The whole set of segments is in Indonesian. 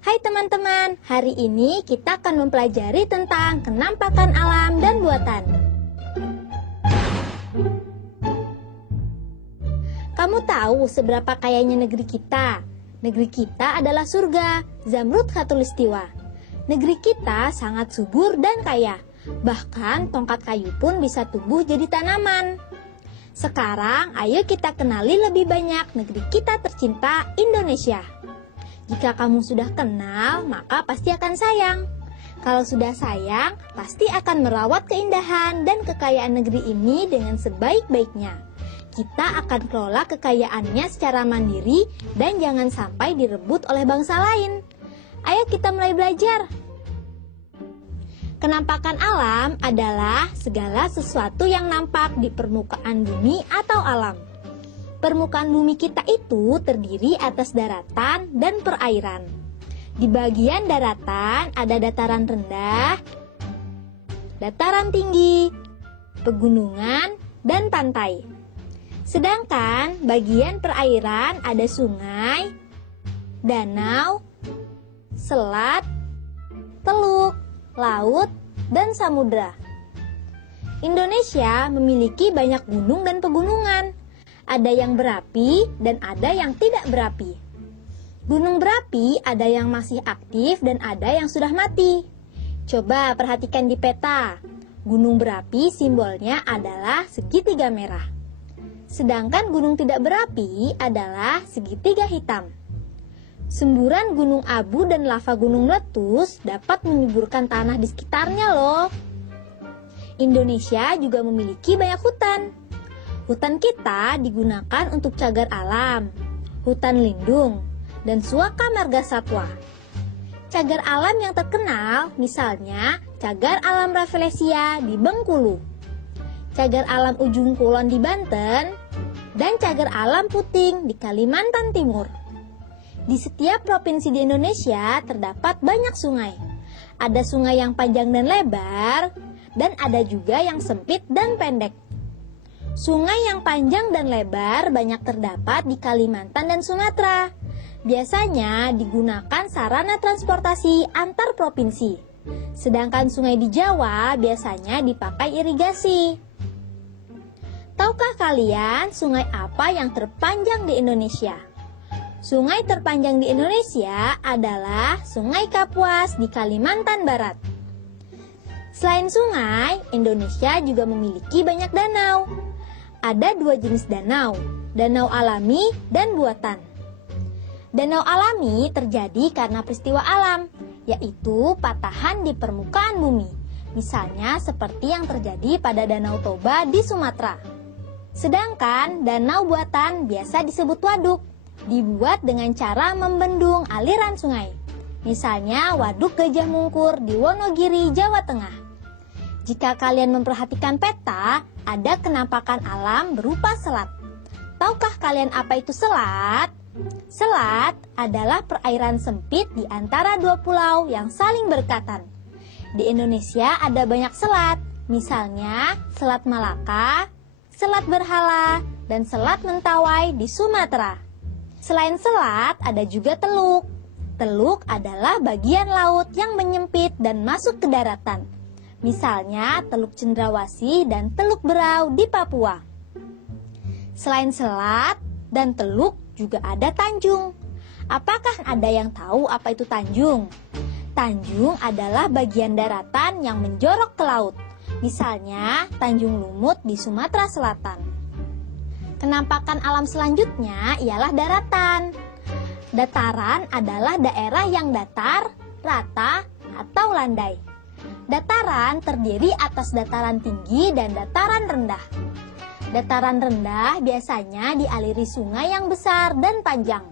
Hai teman-teman, hari ini kita akan mempelajari tentang kenampakan alam dan buatan. Kamu tahu seberapa kayanya negeri kita? Negeri kita adalah surga, Zamrud Khatulistiwa. Negeri kita sangat subur dan kaya, bahkan tongkat kayu pun bisa tumbuh jadi tanaman. Sekarang, ayo kita kenali lebih banyak negeri kita tercinta, Indonesia. Jika kamu sudah kenal, maka pasti akan sayang. Kalau sudah sayang, pasti akan merawat keindahan dan kekayaan negeri ini dengan sebaik-baiknya. Kita akan kelola kekayaannya secara mandiri dan jangan sampai direbut oleh bangsa lain. Ayo kita mulai belajar. Kenampakan alam adalah segala sesuatu yang nampak di permukaan bumi atau alam. Permukaan bumi kita itu terdiri atas daratan dan perairan. Di bagian daratan ada dataran rendah, dataran tinggi, pegunungan, dan pantai. Sedangkan bagian perairan ada sungai, danau, selat, teluk, laut, dan samudra. Indonesia memiliki banyak gunung dan pegunungan. Ada yang berapi dan ada yang tidak berapi. Gunung berapi ada yang masih aktif dan ada yang sudah mati. Coba perhatikan di peta. Gunung berapi simbolnya adalah segitiga merah. Sedangkan gunung tidak berapi adalah segitiga hitam. Semburan gunung abu dan lava gunung meletus dapat menyuburkan tanah di sekitarnya loh. Indonesia juga memiliki banyak hutan. Hutan kita digunakan untuk cagar alam, hutan lindung, dan suaka marga satwa. Cagar alam yang terkenal misalnya cagar alam Rafflesia di Bengkulu, cagar alam Ujung Kulon di Banten, dan cagar alam Puting di Kalimantan Timur. Di setiap provinsi di Indonesia terdapat banyak sungai. Ada sungai yang panjang dan lebar, dan ada juga yang sempit dan pendek. Sungai yang panjang dan lebar banyak terdapat di Kalimantan dan Sumatera. Biasanya digunakan sarana transportasi antar provinsi. Sedangkan sungai di Jawa biasanya dipakai irigasi. Tahukah kalian sungai apa yang terpanjang di Indonesia? Sungai terpanjang di Indonesia adalah Sungai Kapuas di Kalimantan Barat. Selain sungai, Indonesia juga memiliki banyak danau. Ada dua jenis danau, danau alami dan buatan. Danau alami terjadi karena peristiwa alam, yaitu patahan di permukaan bumi. Misalnya seperti yang terjadi pada Danau Toba di Sumatera. Sedangkan danau buatan biasa disebut waduk, dibuat dengan cara membendung aliran sungai. Misalnya Waduk Gajah Mungkur di Wonogiri, Jawa Tengah. Jika kalian memperhatikan peta, ada kenampakan alam berupa selat. Tahukah kalian apa itu selat? Selat adalah perairan sempit di antara dua pulau yang saling berdekatan. Di Indonesia ada banyak selat, misalnya Selat Malaka, Selat Berhala, dan Selat Mentawai di Sumatera. Selain selat, ada juga teluk. Teluk adalah bagian laut yang menyempit dan masuk ke daratan. Misalnya Teluk Cendrawasih dan Teluk Berau di Papua. Selain selat dan teluk juga ada tanjung. Apakah ada yang tahu apa itu tanjung? Tanjung adalah bagian daratan yang menjorok ke laut. Misalnya Tanjung Lumut di Sumatera Selatan. Kenampakan alam selanjutnya ialah daratan. Dataran adalah daerah yang datar, rata, atau landai. Dataran terdiri atas dataran tinggi dan dataran rendah. Dataran rendah biasanya dialiri sungai yang besar dan panjang.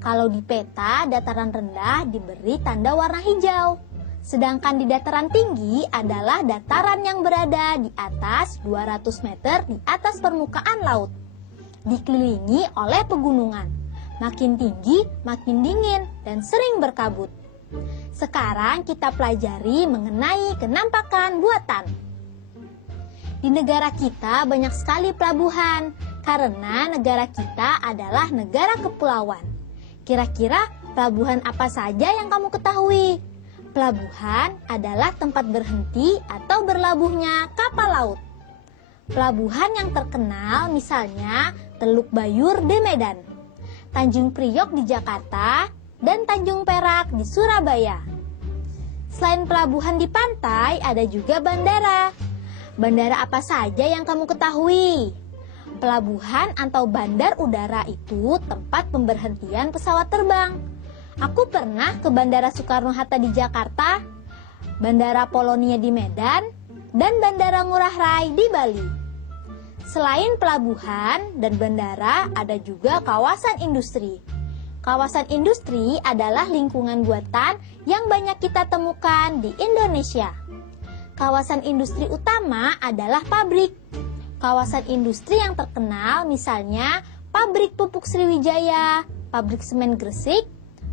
Kalau di peta, dataran rendah diberi tanda warna hijau. Sedangkan di dataran tinggi adalah dataran yang berada di atas 200 meter di atas permukaan laut. Dikelilingi oleh pegunungan. Makin tinggi, makin dingin, dan sering berkabut. Sekarang kita pelajari mengenai kenampakan buatan. Di negara kita banyak sekali pelabuhan, karena negara kita adalah negara kepulauan. Kira-kira Pelabuhan apa saja yang kamu ketahui? Pelabuhan adalah tempat berhenti atau berlabuhnya kapal laut. Pelabuhan yang terkenal misalnya Teluk Bayur di Medan, Tanjung Priok di Jakarta, dan Tanjung Perak di Surabaya. Selain pelabuhan di pantai, ada juga bandara. Bandara apa saja yang kamu ketahui? Pelabuhan atau bandar udara itu tempat pemberhentian pesawat terbang. Aku pernah ke Bandara Soekarno-Hatta di Jakarta, Bandara Polonia di Medan, dan Bandara Ngurah Rai di Bali. Selain pelabuhan dan bandara, ada juga kawasan industri. Kawasan industri adalah lingkungan buatan yang banyak kita temukan di Indonesia. Kawasan industri utama adalah pabrik. Kawasan industri yang terkenal misalnya Pabrik Pupuk Sriwijaya, Pabrik Semen Gresik,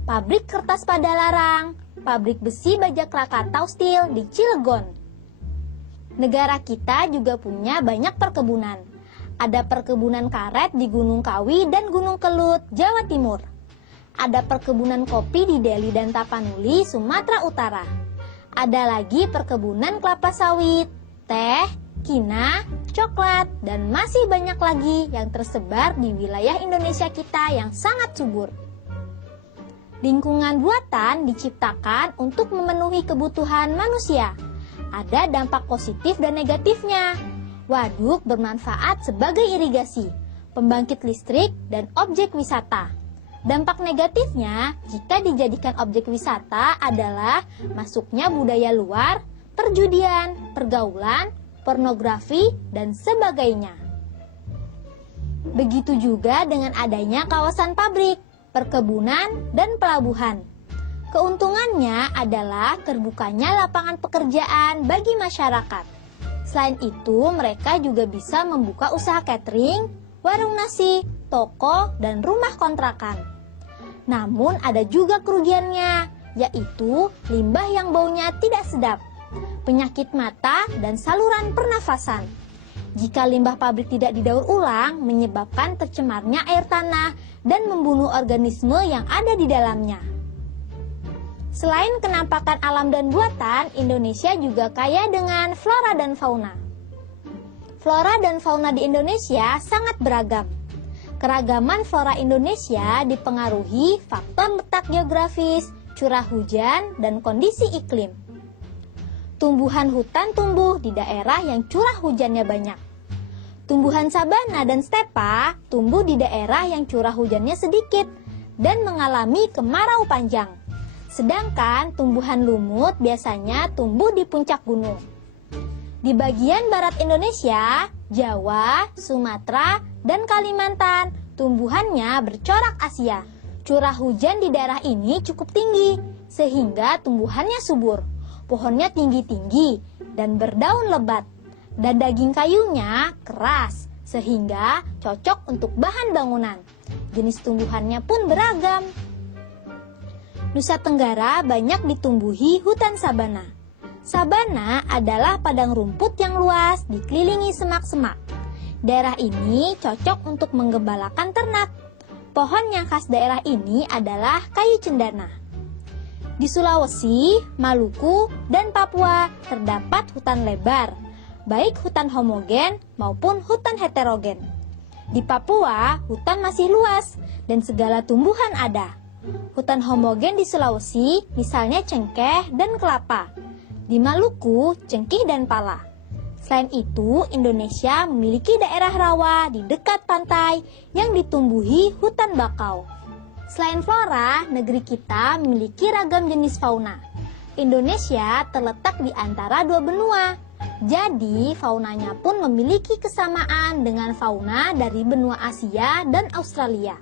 Pabrik Kertas Padalarang, Pabrik Besi Baja Krakatau Steel di Cilegon. Negara kita juga punya banyak perkebunan. Ada perkebunan karet di Gunung Kawi dan Gunung Kelut, Jawa Timur. Ada perkebunan kopi di Deli dan Tapanuli, Sumatera Utara. Ada lagi perkebunan kelapa sawit, teh, kina, coklat, dan masih banyak lagi yang tersebar di wilayah Indonesia kita yang sangat subur. Lingkungan buatan diciptakan untuk memenuhi kebutuhan manusia. Ada dampak positif dan negatifnya. Waduk bermanfaat sebagai irigasi, pembangkit listrik, dan objek wisata. Dampak negatifnya jika dijadikan objek wisata adalah masuknya budaya luar, perjudian, pergaulan, pornografi, dan sebagainya. Begitu juga dengan adanya kawasan pabrik, perkebunan, dan pelabuhan. Keuntungannya adalah terbukanya lapangan pekerjaan bagi masyarakat. Selain itu, mereka juga bisa membuka usaha catering, warung nasi, toko, dan rumah kontrakan. Namun ada juga kerugiannya, yaitu limbah yang baunya tidak sedap, penyakit mata, dan saluran pernafasan. Jika limbah pabrik tidak didaur ulang, menyebabkan tercemarnya air tanah dan membunuh organisme yang ada di dalamnya. Selain kenampakan alam dan buatan, Indonesia juga kaya dengan flora dan fauna. Flora dan fauna di Indonesia sangat beragam. Keragaman flora Indonesia dipengaruhi faktor letak geografis, curah hujan, dan kondisi iklim. Tumbuhan hutan tumbuh di daerah yang curah hujannya banyak. Tumbuhan sabana dan stepa tumbuh di daerah yang curah hujannya sedikit dan mengalami kemarau panjang. Sedangkan tumbuhan lumut biasanya tumbuh di puncak gunung. Di bagian barat Indonesia, Jawa, Sumatera, dan Kalimantan, tumbuhannya bercorak Asia. Curah hujan di daerah ini cukup tinggi, sehingga tumbuhannya subur. Pohonnya tinggi-tinggi dan berdaun lebat, dan daging kayunya keras, sehingga cocok untuk bahan bangunan. Jenis tumbuhannya pun beragam. Nusa Tenggara banyak ditumbuhi hutan sabana. Sabana adalah padang rumput yang luas dikelilingi semak-semak. Daerah ini cocok untuk menggembalakan ternak. Pohon yang khas daerah ini adalah kayu cendana. Di Sulawesi, Maluku, dan Papua terdapat hutan lebar, baik hutan homogen maupun hutan heterogen. Di Papua, hutan masih luas dan segala tumbuhan ada. Hutan homogen di Sulawesi, misalnya cengkeh dan kelapa. Di Maluku, cengkih dan pala. Selain itu, Indonesia memiliki daerah rawa di dekat pantai yang ditumbuhi hutan bakau. Selain flora, negeri kita memiliki ragam jenis fauna. Indonesia terletak di antara dua benua. Jadi, faunanya pun memiliki kesamaan dengan fauna dari benua Asia dan Australia.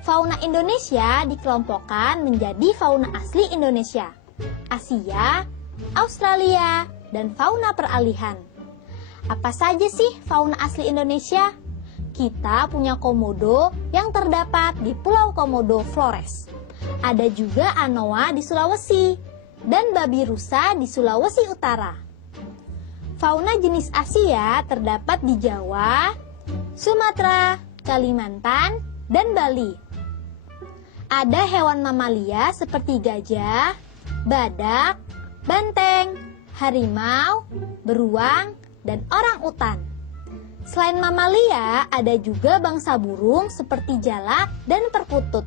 Fauna Indonesia dikelompokkan menjadi fauna asli Indonesia, Asia, Australia, dan fauna peralihan. Apa saja sih fauna asli Indonesia? Kita punya komodo yang terdapat di Pulau Komodo Flores. Ada juga anoa di Sulawesi dan babi rusa di Sulawesi Utara. Fauna jenis Asia terdapat di Jawa, Sumatera, Kalimantan, dan Bali. Ada hewan mamalia seperti gajah, badak, banteng, harimau, beruang, dan orang utan. Selain mamalia, ada juga bangsa burung seperti jalak dan perkutut.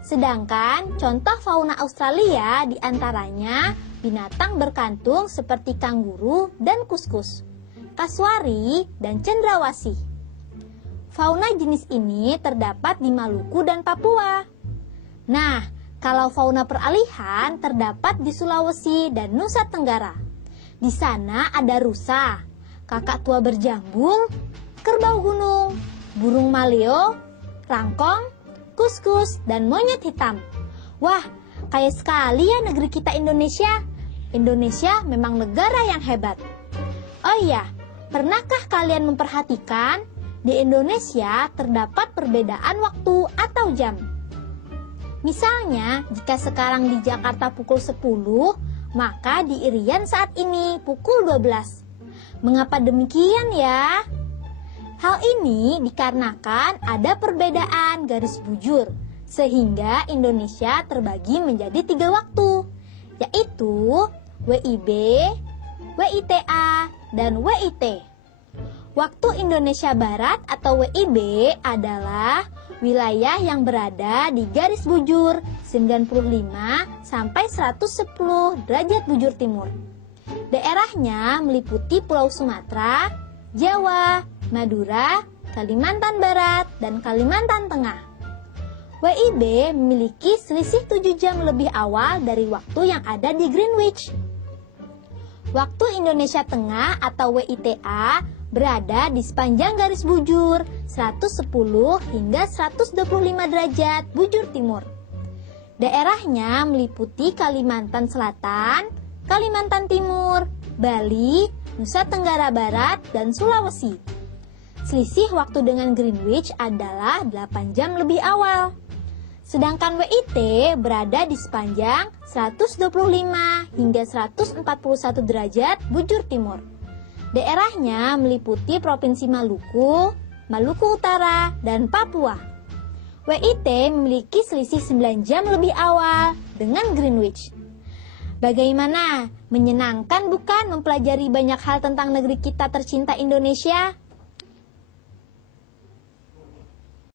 Sedangkan contoh fauna Australia diantaranya binatang berkantung seperti kanguru dan kuskus, kasuari, dan cendrawasih. Fauna jenis ini terdapat di Maluku dan Papua. Nah, kalau fauna peralihan terdapat di Sulawesi dan Nusa Tenggara. Di sana ada rusa, kakak tua berjambul, kerbau gunung, burung maleo, rangkong, kuskus, dan monyet hitam. Wah, kaya sekali ya negeri kita Indonesia. Indonesia memang negara yang hebat. Oh iya, pernahkah kalian memperhatikan di Indonesia terdapat perbedaan waktu atau jam? Misalnya, jika sekarang di Jakarta pukul 10, maka di Irian saat ini pukul 12. Mengapa demikian ya? Hal ini dikarenakan ada perbedaan garis bujur, sehingga Indonesia terbagi menjadi 3 waktu, yaitu WIB, WITA, dan WIT. Waktu Indonesia Barat atau WIB adalah wilayah yang berada di garis bujur 95 sampai 110 derajat bujur timur. Daerahnya meliputi Pulau Sumatera, Jawa, Madura, Kalimantan Barat, dan Kalimantan Tengah. WIB memiliki selisih 7 jam lebih awal dari waktu yang ada di Greenwich. Waktu Indonesia Tengah atau WITA berada di sepanjang garis bujur 110 hingga 125 derajat bujur timur. Daerahnya meliputi Kalimantan Selatan, Kalimantan Timur, Bali, Nusa Tenggara Barat, dan Sulawesi. Selisih waktu dengan Greenwich adalah 8 jam lebih awal. Sedangkan WIT berada di sepanjang 125 hingga 141 derajat bujur timur. Daerahnya meliputi Provinsi Maluku, Maluku Utara, dan Papua. WIT memiliki selisih 9 jam lebih awal dengan Greenwich. Bagaimana? Menyenangkan bukan mempelajari banyak hal tentang negeri kita tercinta Indonesia?